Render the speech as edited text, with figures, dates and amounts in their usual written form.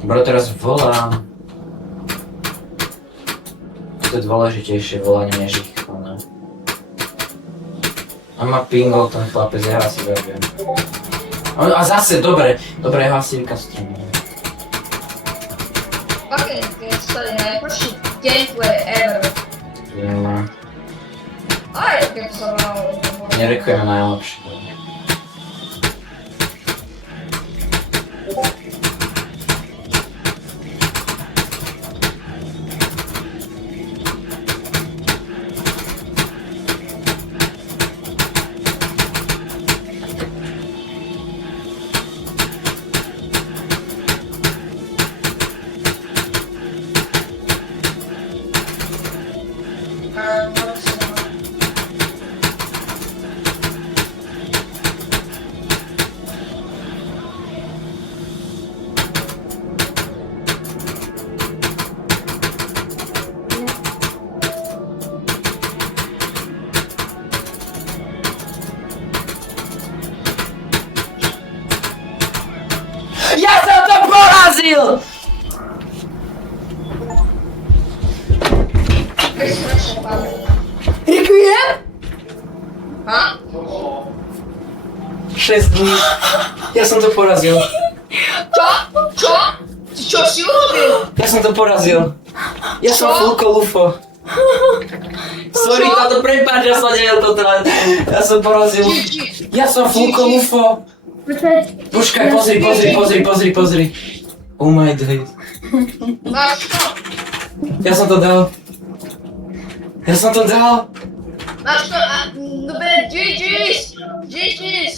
Bro, teraz volám. To je dôležitejšie volanie než ich koná. A ma pingol ten chlapec, ja si verím. A zase, dobre, hlasivka streamu. Fucking this is the najhorší gameplay ever. Aj, keď sa malo. Nerekujeme najlepšie. Ja som to porazil! Requiem? Ha? 6 dní. Ja som to porazil. Čo? Čo? Ty čo si urobil? Ja som to porazil. Ja som Fulko Lufo. Sorry, táto prepáč, ja som nevedel to teda. Ja som porazil. Ja som Fulko Lufo. Počkaj, pozri. Oh my god. Máš to? Ja som to dal. Máš to? Dobre, GG's! GG's!